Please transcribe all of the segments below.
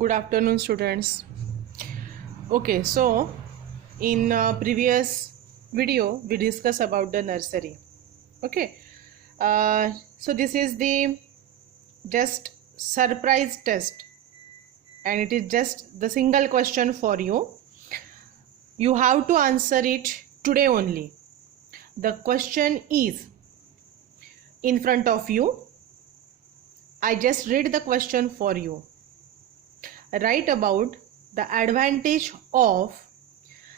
Good afternoon, students. Okay, so in previous video we discussed about the nursery. Okay, so this is the just surprise test, and it is just the single question for you. You have to answer it today only. The question is in front of you. I just read the question for you. Write about the advantage of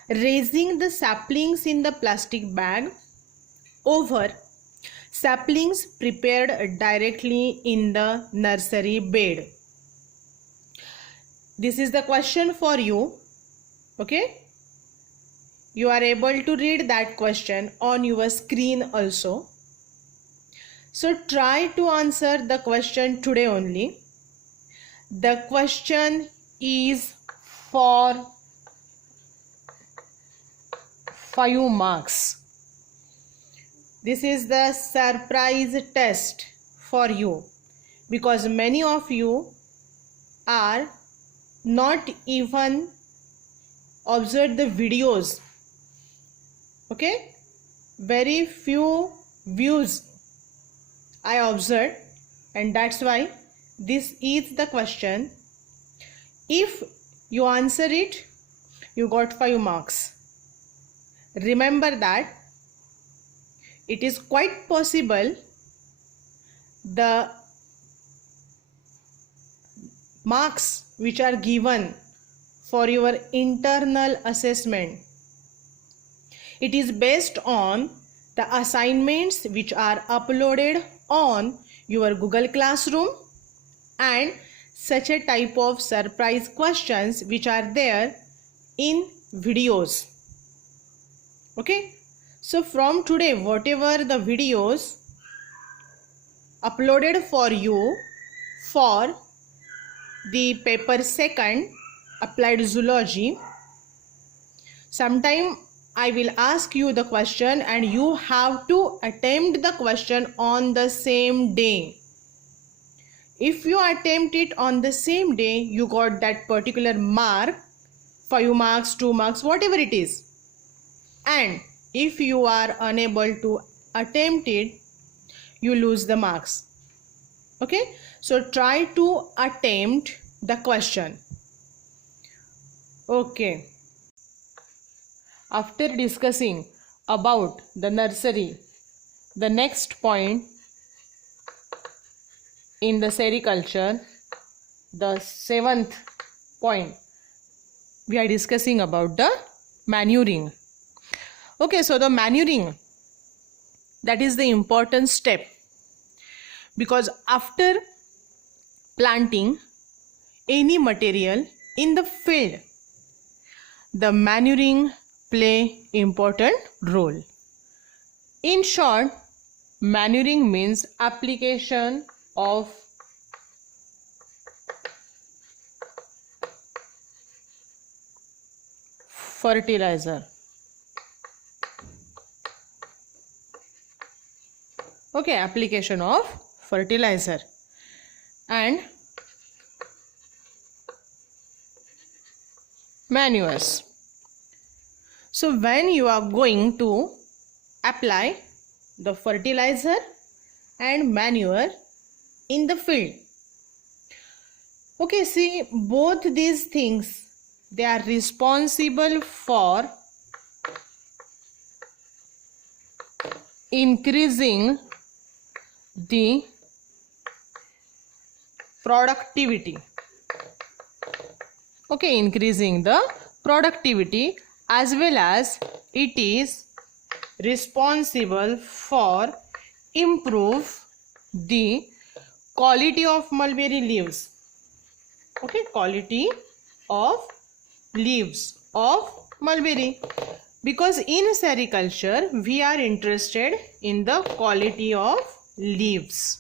raising the saplings in the plastic bag over saplings prepared directly in the nursery bed. This is the question for you. Okay, you are able to read that question on your screen also. So try to answer the question today only. The question is for 5 marks. This is the surprise test for you because many of you are not even observed the videos. Okay, very few views I observed, and that's why this is the question. If you answer it, you got 5 marks. Remember that it is quite possible the marks which are given for your internal assessment, it is based on the assignments which are uploaded on your Google Classroom and such a type of surprise questions which are there in videos. Okay, so from today whatever the videos uploaded for you for the paper second applied zoology, sometime I will ask you the question and you have to attempt the question on the same day. If you attempt it on the same day, you got that particular mark, 5 marks, 2 marks, whatever it is. And if you are unable to attempt it, you lose the marks. Okay, so try to attempt the question. Okay. After discussing about the nursery, the next point in the sericulture, the 7th point, we are discussing about the manuring. Okay, so the manuring, that is the important step, because after planting any material in the field, the manuring play important role. In short, manuring means application of fertilizer. Okay, application of fertilizer and manures. So when you are going to apply the fertilizer and manure in the field, okay, see, both these things, they are responsible for increasing the productivity. Okay, increasing the productivity, as well as it is responsible for improve the quality of mulberry leaves. Okay, quality of leaves of mulberry, because in sericulture we are interested in the quality of leaves.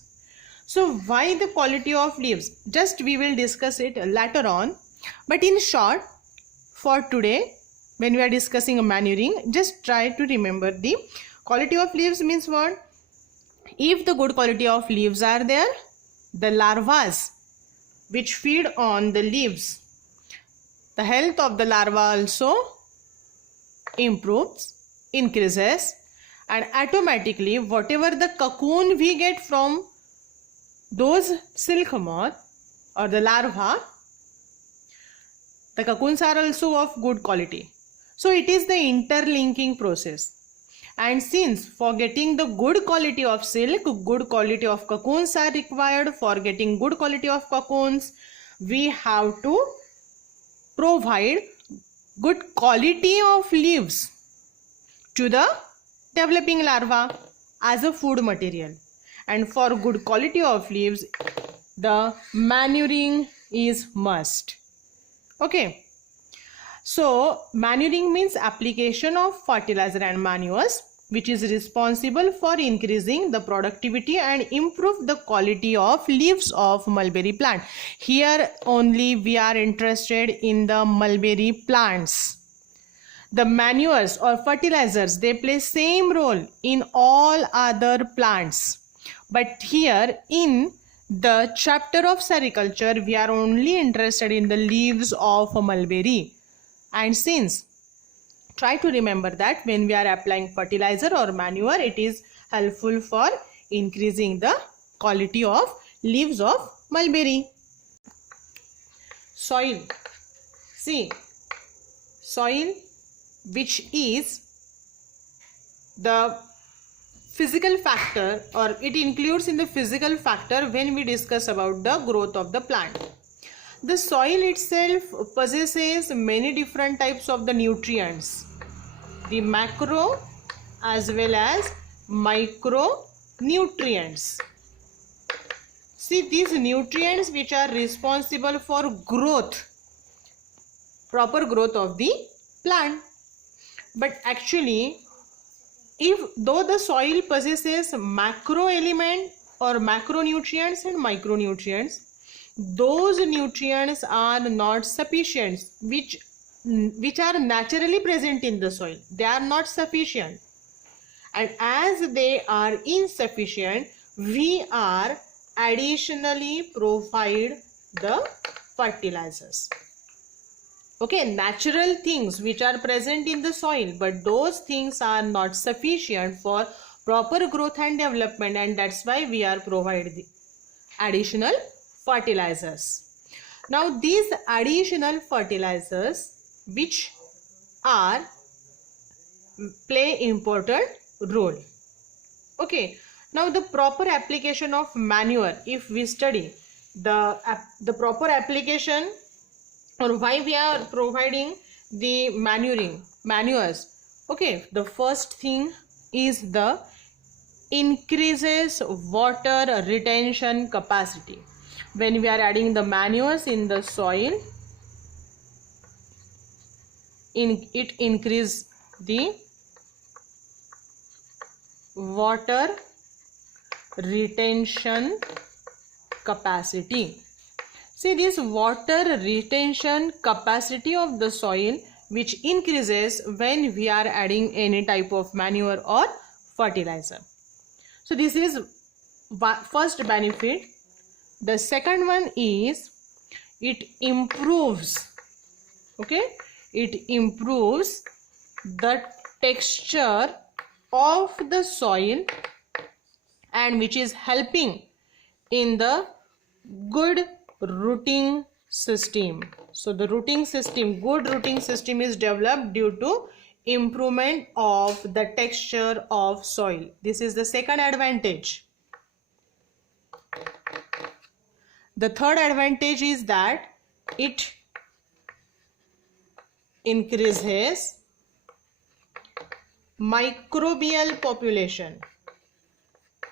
So why the quality of leaves? Just we will discuss it later on, but in short, for today when we are discussing a manuring, just try to remember the quality of leaves means what? If the good quality of leaves are there, the larvae which feed on the leaves, the health of the larva also improves, increases, and automatically whatever the cocoon we get from those silk moth or the larva, the cocoons are also of good quality. So it is the interlinking process. And since for getting the good quality of silk, good quality of cocoons are required, for getting good quality of cocoons, we have to provide good quality of leaves to the developing larva as a food material. And for good quality of leaves, the manuring is must. Okay. So manuring means application of fertilizer and manures, which is responsible for increasing the productivity and improve the quality of leaves of mulberry plant. Here only we are interested in the mulberry plants. The manures or fertilizers, they play same role in all other plants. But here in the chapter of sericulture, we are only interested in the leaves of mulberry. And since, try to remember that when we are applying fertilizer or manure, it is helpful for increasing the quality of leaves of mulberry. Soil. See, soil, which is the physical factor, or it includes in the physical factor when we discuss about the growth of the plant. The soil itself possesses many different types of the nutrients, the macro as well as micronutrients. See, these nutrients which are responsible for growth, proper growth of the plant. But actually, though the soil possesses macro element or macronutrients and micronutrients, those nutrients are not sufficient which are naturally present in the soil. They are not sufficient, and as they are insufficient, we are additionally provide the fertilizers. Okay, natural things which are present in the soil, but those things are not sufficient for proper growth and development, and that's why we are providing additional fertilizers. Now these additional fertilizers which are play important role. Okay, now the proper application of manure, if we study the proper application or why we are providing the manures. Okay, the first thing is the increases water retention capacity. When we are adding the manures in the soil, it increases the water retention capacity. See, this water retention capacity of the soil which increases when we are adding any type of manure or fertilizer. So this is first benefit. The second one is it improves, okay, it improves the texture of the soil, and which is helping in the good rooting system. So the rooting system, good rooting system is developed due to improvement of the texture of soil. This is the second advantage. The third advantage is that it increases microbial population.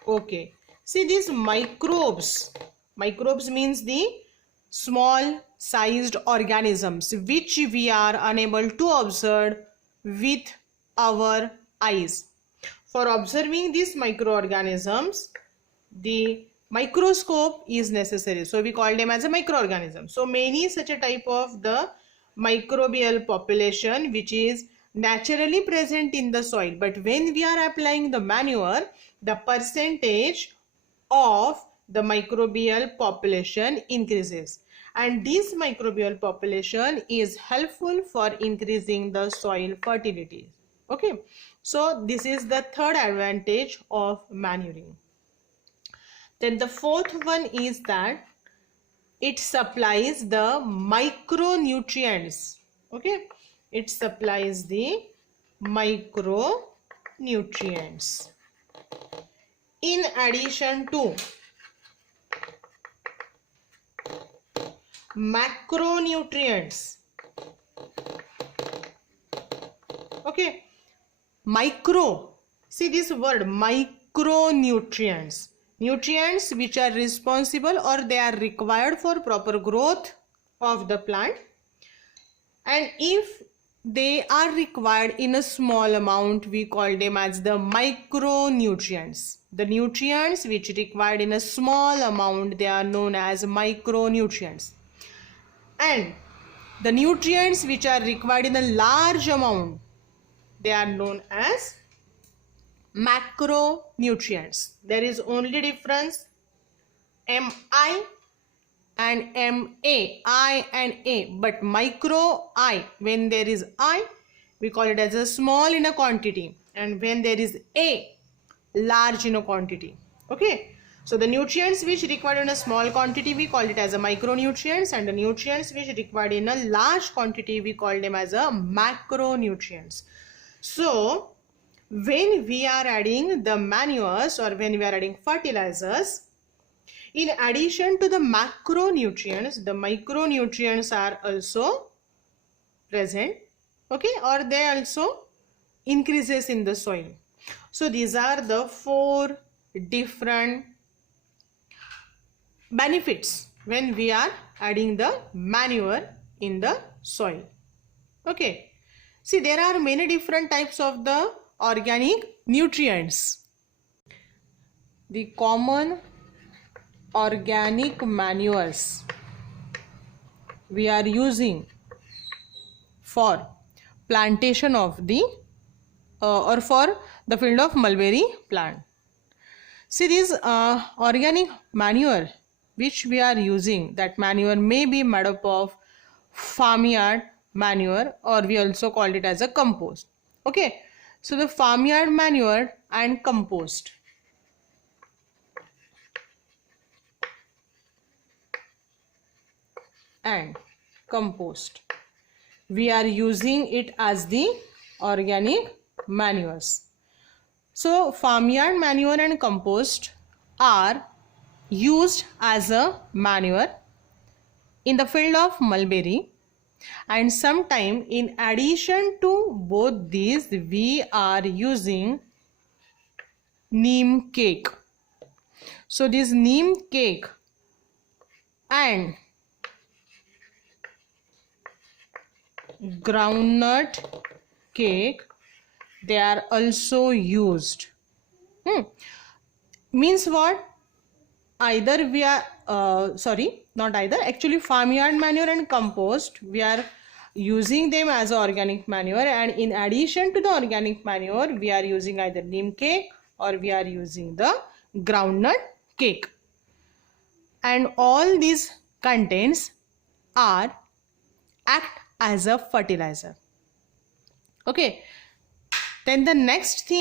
Okay, see these microbes means the small sized organisms which we are unable to observe with our eyes. For observing these microorganisms, the microscope is necessary, so we call them as a microorganism. So many such a type of the microbial population which is naturally present in the soil, but when we are applying the manure, the percentage of the microbial population increases. and this microbial population is helpful for increasing the soil fertility. Okay, so this is the third advantage of manuring. Then the fourth one is that it supplies the micronutrients. Okay, it supplies the micronutrients in addition to macronutrients. Okay, micro, see this word micronutrients, nutrients which are responsible or they are required for proper growth of the plant, and if they are required in a small amount, we call them as the micronutrients. The nutrients which required in a small amount, they are known as micronutrients, and the nutrients which are required in a large amount, they are known as macronutrients. There is only difference MI and MA, I and A, but micro I, when there is I, we call it as a small in a quantity, and when there is A, large in a quantity. Okay, so the nutrients which required in a small quantity, we call it as a micronutrients, and the nutrients which required in a large quantity, we call them as a macronutrients. So when we are adding the manures or when we are adding fertilizers, in addition to the macronutrients, the micronutrients are also present, okay, or they also increases in the soil. So these are the 4 different benefits when we are adding the manure in the soil. Okay, see, there are many different types of the organic nutrients. The common organic manures we are using for plantation of the or for the field of mulberry plant. See, this organic manure which we are using, that manure may be made up of farmyard manure, or we also call it as a compost. Okay, so the farmyard manure and compost, we are using it as the organic manures. So farmyard manure and compost are used as a manure in the field of mulberry, and sometime in addition to both these, we are using neem cake. So this neem cake and groundnut cake, they are also used. Means what? Either we are not either, actually farmyard manure and compost, we are using them as organic manure, and in addition to the organic manure, we are using either neem cake or we are using the groundnut cake, and all these contents are act as a fertilizer. Okay, then the next thing